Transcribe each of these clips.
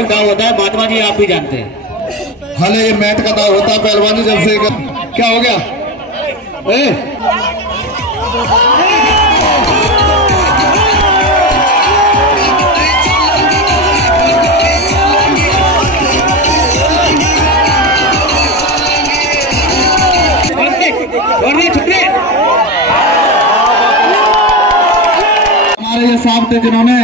Foul दाव होता है, महात्मा जी आप भी जानते हैं। हाले ये मैट का दाव होता है पहलवानी जब से क्या हो गया हमारे ये साहब थे जिन्होंने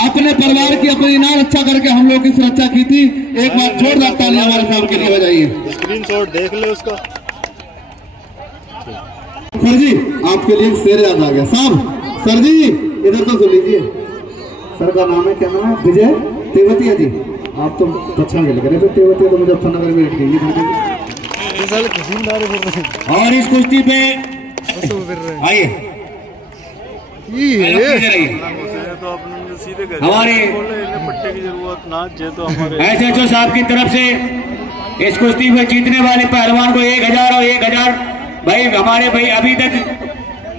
अपने परिवार की अपनी नाम अच्छा करके हम लोग की सुरक्षा की थी। एक बार जोरदार ताली हमारे साहब के लिए बजाइए। स्क्रीनशॉट देख ले उसका। सर जी आपके लिए शेर याद आ गया साहब। सर जी इधर तो सुन लीजिए। सर का नाम है, क्या नाम है? विजय तेवतिया जी। आप तो अच्छा खेल रहे थे तेवतिया, तो मुजफ्फरनगर में गई। और इस कुश्ती पे आइए तो अपने सीधे हमारे पट्टे की जरूरत ना जे तो हमारे SHO साहब की तरफ से इस कुश्ती में जीतने वाले पहलवान को 1000 और 1000 भाई हमारे भाई अभी तक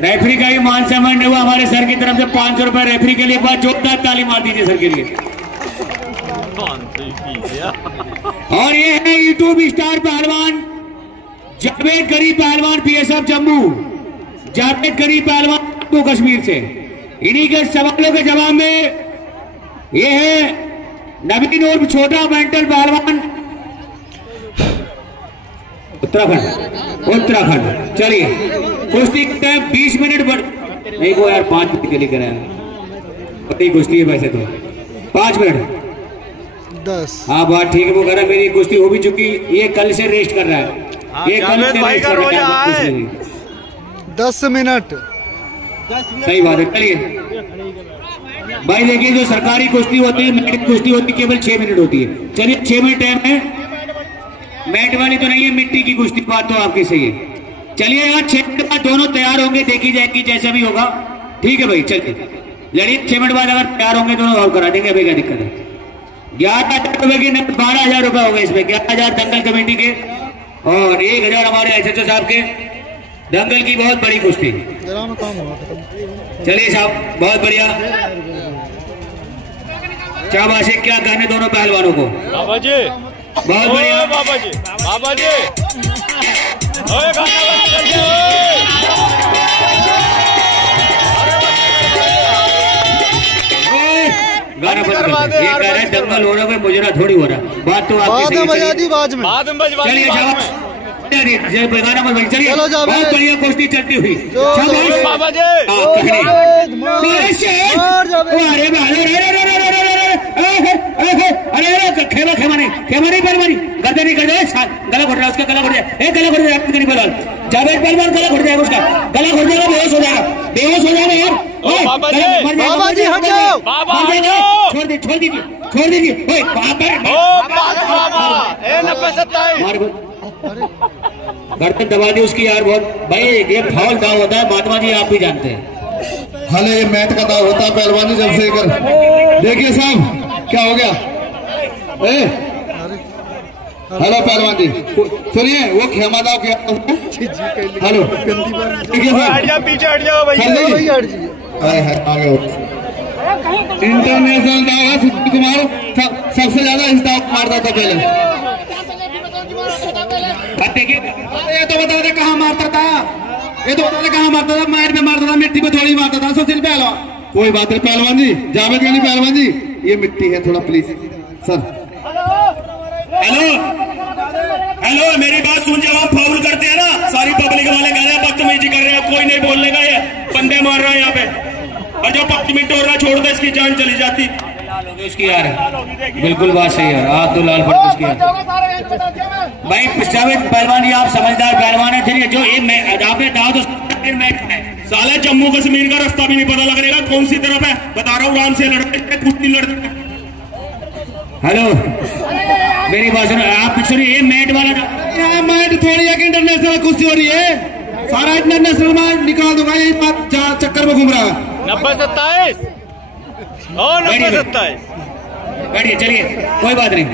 रेफरी का ही मान सम्मान हुआ। हमारे सर की तरफ से 500 रुपए रेफरी के लिए। एक बार जोरदार ताली मार दीजिए सर के लिए। और ये है यूट्यूब स्टार पहलवान जावेद करीब पहलवान PSF जम्मू, जावेद करीब पहलवान जम्मू कश्मीर से। इन्हीं के सवालों के जवाब में ये है नवीन और छोटा मेंटल पहलवान उत्तराखंड। चलिए कुश्ती करते हैं 20 मिनट नहीं वो यार 5 मिनट के लिए कराया बड़ी कुश्ती है वैसे तो 5 मिनट 10। हाँ बात ठीक है। वो कह रहा मेरी कुश्ती हो भी चुकी, ये कल से रेस्ट कर रहा है। ये कल से रेस्ट कर रहा है 10 मिनट। सही बात है। चलिए भाई देखिए जो सरकारी कुश्ती होती है मैट कुश्ती होती है केवल 6 मिनट होती है। चलिए 6 मिनट टाइम है। मैट वाली तो नहीं है, मिट्टी की कुश्ती। बात तो आपकी सही है। चलिए यहाँ 6 मिनट बाद दोनों तैयार होंगे, देखी जाएगी जैसा भी होगा। ठीक है भाई चलिए लड़िए। 6 मिनट बाद अगर तैयार होंगे दोनों और करा देंगे। भाई क्या दिक्कत है? 11,000 रुपए की 12,000 रुपए हो गए इसमें। 11,000 दंगल कमेटी के और 1,000 हमारे SHO साहब के। दंगल की बहुत बड़ी कुश्ती। चलिए साहब बहुत बढ़िया। शाबाश। क्या कहने दोनों पहलवानों को। बाबा जी बहुत बढ़िया। बाबा जी बाबा जी गाना बंद कर दे। ये कह रहे हैं दंगल हो रहा है, मुजरा थोड़ी हो रहा। बात तो आपकी सही है। चलिए शाबाश। गाना मत चलिए। बहुत बढ़िया कुश्ती चलती हुई। बाबा जी अरे खेमा खेमा नहीं पहलवानी गर्दन नहीं कर दे। गला घुट रहा है उसका, गला घुट जाए। गला घुट जाए जावेद पहलवान गला घुट जाएगा उसका, गला घुट जाएगा। बेहोश हो जाएगा, बेहोश हो जाएगा यार। बाबा जी हट जाओ। छोड़ दीजिए। गर्दन दबा दी उसकी यार बहुत। भाई ये फाउल दाव होता है, महात्मा जी आप भी जानते हैं। हाले ये मैट का दाव होता है पहलवानी जब से देखिए साहब क्या हो गया। हेलो पहलवान जी सुनिए वो खेमा दाव क्या। हेलो पीछे हट जाओ भैया। आगे इंटरनेशनल दाव है। सुशील कुमार सबसे ज्यादा इस दाव मारता था पहले। ये तो बता दे कहाँ मारता था। ये तो बता दे कहाँ मारता था। मैट में मारता था, मिट्टी पे थोड़ी मारता था। सुशील पहलवान कोई बात नहीं पहलवान जी, जावेद गनी पहलवान जी ये मिट्टी है थोड़ा प्लीज सर। हेलो मेरी बात सुन। जब आप फाउल करते हैं ना सारी पब्लिक वाले कह रहे हैं बदतमीजी कर रहे हैं, कोई नहीं बोल लेगा, ये बंदे मार रहे हैं यहाँ पे। और जो 5 मिनट हो रहा है छोड़ दे, इसकी जान चली जाती। इसकी यार बिल्कुल बात सही है। आप तो लाल पड़ते उसकी भाई जावेद पहलवान जी आप समझदार पहलवान है। चलिए जो ये आपने दाव तो साला जम्मू कश्मीर का रास्ता भी नहीं पता लग रहेगा कौन सी तरफ है। बता रहा हूँ आराम से लड़ते कुछ नहीं लड़ते। हेलो मेरी बात सुनो आप। सुनिए ये मैट वाला यहाँ मैट थोड़ी एक इंटरनेशनल कुश्ती हो रही है। सारा इंटरनेशनल मैच निकाल दूंगा। यही बात चक्कर में घूम रहा है। 90-27 बैठिए। चलिए कोई बात नहीं।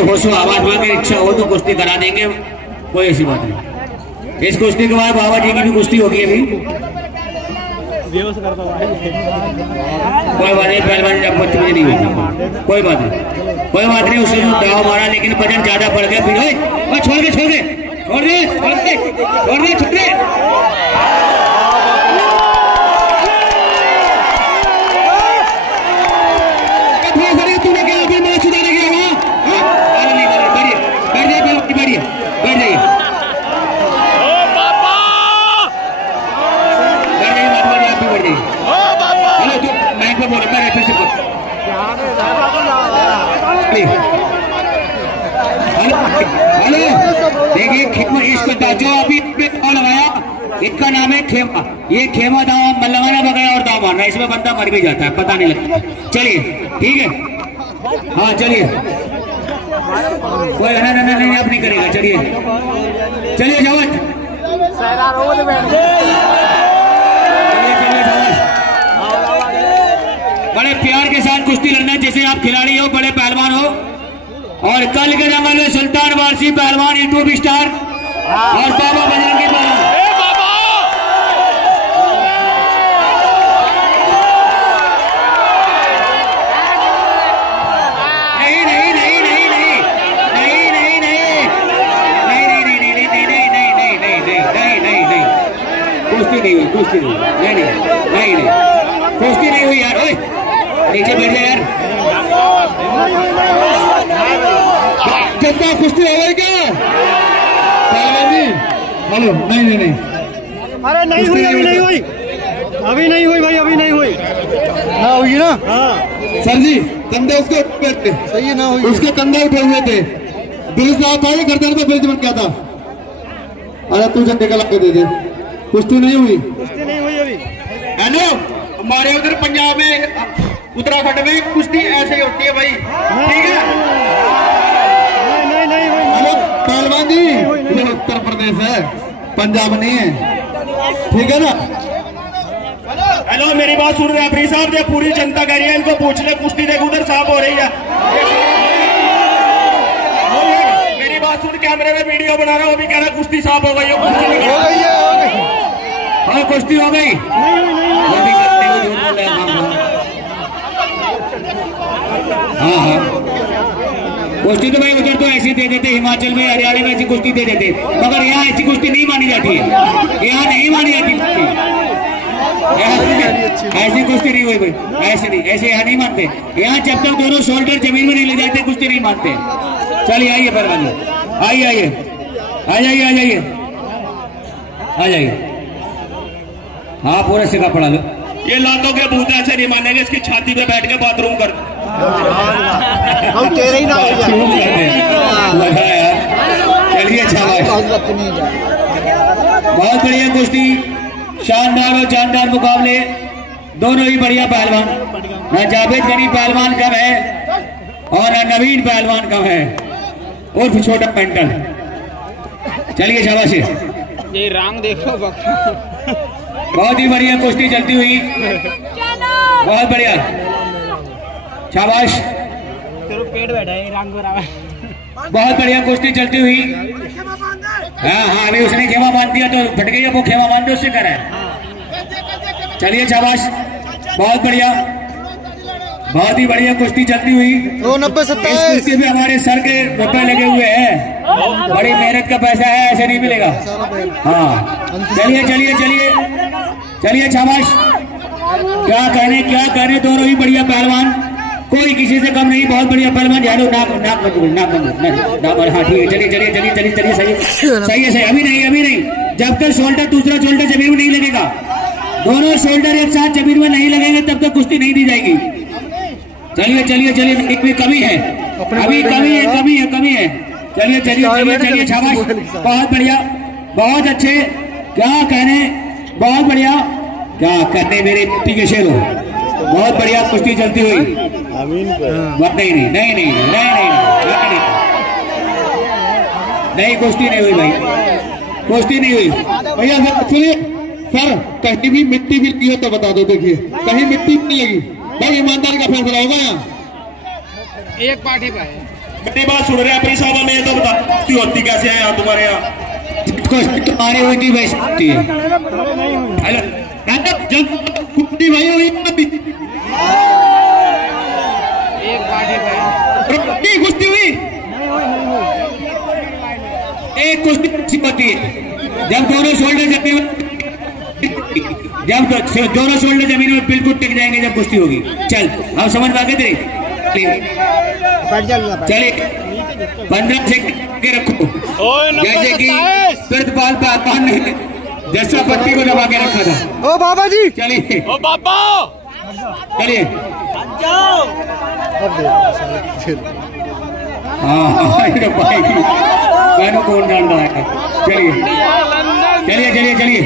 होशो आवाज में अगर इच्छा हो तो कुश्ती करा देंगे, कोई ऐसी बात नहीं। इस कुश्ती के बाद बाबा जी की भी कुश्ती होगी अभी। कोई बात नहीं, पहलवान जब बदतमीजी नहीं होगी, कोई बात नहीं, कोई बात नहीं। उसने दाव मारा लेकिन वजन ज्यादा पड़ गया। फिर छोड़ दे छोड़ दे छोड़ दे छोड़ दे छोड़ दे छोड़ दे। तूने क्या फिर मैच सुधारने गया वहाँ? नहीं बैठ जाइए बैठ जाइए हेलो तू मैच में बोल रहा फिर से हेलो देखिए इसको जो अभी लगाया इसका नाम है खेमा। ये खेमा दाव लगाना बगैर और दाव मारना, इसमें बंदा मर भी जाता है, पता नहीं लगता। चलिए ठीक है, हाँ चलिए, कोई नहीं आप नहीं करेगा। चलिए चलिए जावत, बड़े प्यार के साथ कुश्ती लड़ना जैसे आप खिलाड़ी हो, बड़े पहलवान हो। और कल के दंगल में सुल्तान वारसी पहलवान यूट्यूब स्टार और बाबा बजरंगी पहलवान। कुश्ती नहीं हुई, कुश्ती नहीं, नहीं कुश्ती नहीं हुई यार। ओए नीचे बैठ जा यार, कितना कुश्ती हो गई क्या? हेलो नहीं अरे नहीं हुई, अभी नहीं हुई, अभी नहीं हुई भाई, अभी नहीं हुई ना, हुई ना। हाँ सर जी कंधे उसके थे, सही है ना, हुई उसके कंधे उठे हुए थे, दिल से आता है गर्दन पे ब्रिज बन क्या था। अरे तू झंडे का लगा दे दे। कुश्ती नहीं हुई, कुश्ती नहीं हुई अभी। हेलो हमारे उधर पंजाब में उत्तराखंड में कुश्ती ऐसे ही होती है भाई, ठीक है? नहीं हुई। हेलो पहलवान जी, ये उत्तर प्रदेश है, पंजाब नहीं है, ठीक है ना? हेलो मेरी बात सुन रहे हैं अपनी साहब, ये पूरी जनता कह रही है, इनको पूछ ले कुश्ती देख उधर साफ हो रही है। मेरी बात सुन, कैमरे में वीडियो बना रहा हूँ, अभी कह रहा कुश्ती साफ हो गई है। और कुश्ती हो गई, हाँ कुश्ती तो भाई उधर तो ऐसी दे देते, हिमाचल में हरियाणा में ऐसी कुश्ती दे देते, मगर यहाँ ऐसी कुश्ती नहीं मानी जाती है, यहाँ नहीं मानी जाती ऐसी कुश्ती नहीं हुई भाई, ऐसे नहीं, ऐसे यहाँ नहीं मानते। यहाँ जब तक दोनों शोल्डर जमीन में नहीं ले जाते कुश्ती नहीं मानते। चलिए आइए पहलवान, आइए आ जाइए हाँ पूरा सिक्का पड़ा लो। ये लातों के भूत ऐसे नहीं मानेंगे, इसकी छाती पे बैठ के बाथरूम कर हम तेरे ही ना हो चलिए अच्छा बहुत बढ़िया कुश्ती, शानदार और जानदार मुकाबले, दोनों ही बढ़िया पहलवान। ना जावेद गनी पहलवान कम है और ना नवीन पहलवान कम है, उर्फ छोटा पेंटल। चलिए शाबाश, ये रंग देखो, बहुत ही बढ़िया कुश्ती चलती हुई, बहुत बढ़िया, शाबाश, पेट बैठा है रंग बहुत बढ़िया कुश्ती चलती हुई। हाँ अभी उसने खेमा बांध दिया तो फट गई, वो खेमा बांध दो उससे कर है। चलिए शाबाश, बहुत बढ़िया, बहुत ही बढ़िया कुश्ती चलती हुई। 90-27 कुश्ती में हमारे सर के रुपए लगे हुए हैं, बड़ी मेहनत का पैसा है, ऐसे नहीं मिलेगा। हाँ चलिए शाबाश, क्या कहने दोनों ही बढ़िया पहलवान, कोई किसी से कम नहीं, बहुत बढ़िया पहलवान। यारो नाक हाँ ठीक है, चलिए सही है। अभी नहीं, जब तक शोल्डर दूसरा शोल्डर जमीन में नहीं लगेगा, दोनों शोल्डर एक साथ जमीन में नहीं लगेंगे तब तक कुश्ती नहीं दी जाएगी। चलिए एक भी कमी है, अभी कमी है। चलिए शाबाश, बहुत बढ़िया, बहुत अच्छे, क्या कहने, बहुत बढ़िया, क्या कहने मेरे मिट्टी के शेर हो, बहुत बढ़िया कुश्ती चलती हुई। नहीं कुश्ती नहीं हुई भाई, कुश्ती नहीं हुई भैया। सुनिए सर, कहीं भी मिट्टी भी लगी हो तो बता दो, देखिए कहीं मिट्टी नहीं लगी भाई, ईमानदारी का फैसला होगा यहाँ। एक पार्टी पर मेरी बात सुन रहे हैं अपनी साहब, हमें तो बताती होती कैसे है यहाँ तुम्हारे यहाँ तुम्हारी हुई थी वैसी होती है। कुश्ती भाई हुई कुश्ती हुई, एक कुश्ती अच्छी होती है जब दोनों शोल्डर जमीन में बिल्कुल टिक जाएंगे, जब कुश्ती होगी। चल अब समझ में आ गए थे। चलिए 15 सेकंड के रखो, जैसे कि प्रतिपाल पासवान ने जैसा पट्टी को दबा के रखा था। ओ बाबा जी, चलिए ओ बाबा, चलिए हाँ भाई मैंने कौन जान रहा है। चलिए चलिए चलिए चलिए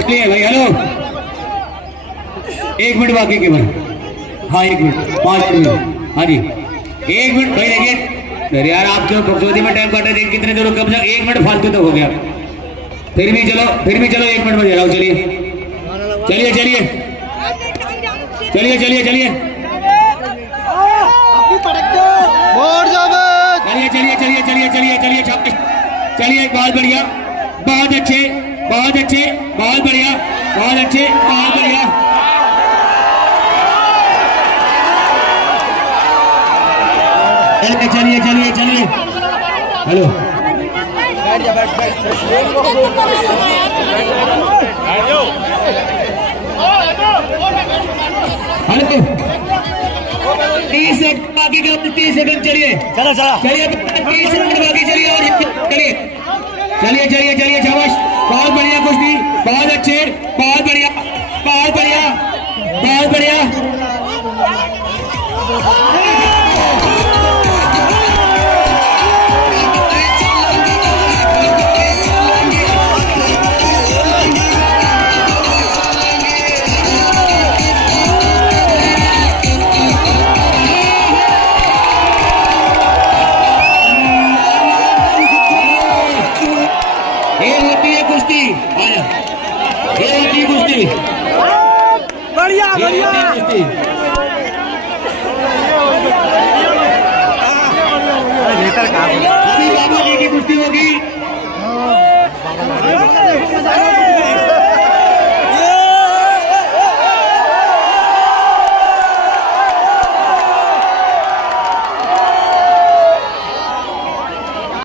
चलिए भाई। हेलो 1 मिनट बाकी के बाद। हाँ 1 मिनट 5 मिनट। हाँ जी 1 मिनट भाई। देखिए अरे यार आप जो बकचोदी में टाइम काटे देख कितने देर कब 1 मिनट फालतू तो हो गया। फिर भी चलो 1 मिनट में दे रहा हूँ। चलिए चलिए चलिए चलिए चलिए चलिए चलिए चलिए चलिए चलिए चलिए चलिए बहुत बढ़िया, बहुत अच्छे, बहुत अच्छे, बहुत बढ़िया, बहुत अच्छे, बहुत बढ़िया। चलिए चलिए चलिए। हेलो हेलो 30 सेकंड बाकी का, 30 सेकंड। चलिए चलो चलो चलिए 30 सेकंड बाकी। चलिए और चलिए चलिए चलिए चलिए शाबाश, बहुत बढ़िया कुश्ती, बहुत अच्छे, बहुत बढ़िया, बहुत बढ़िया, बहुत बढ़िया। बढ़िया बढ़िया अभी बाबू जी की कुश्ती होगी।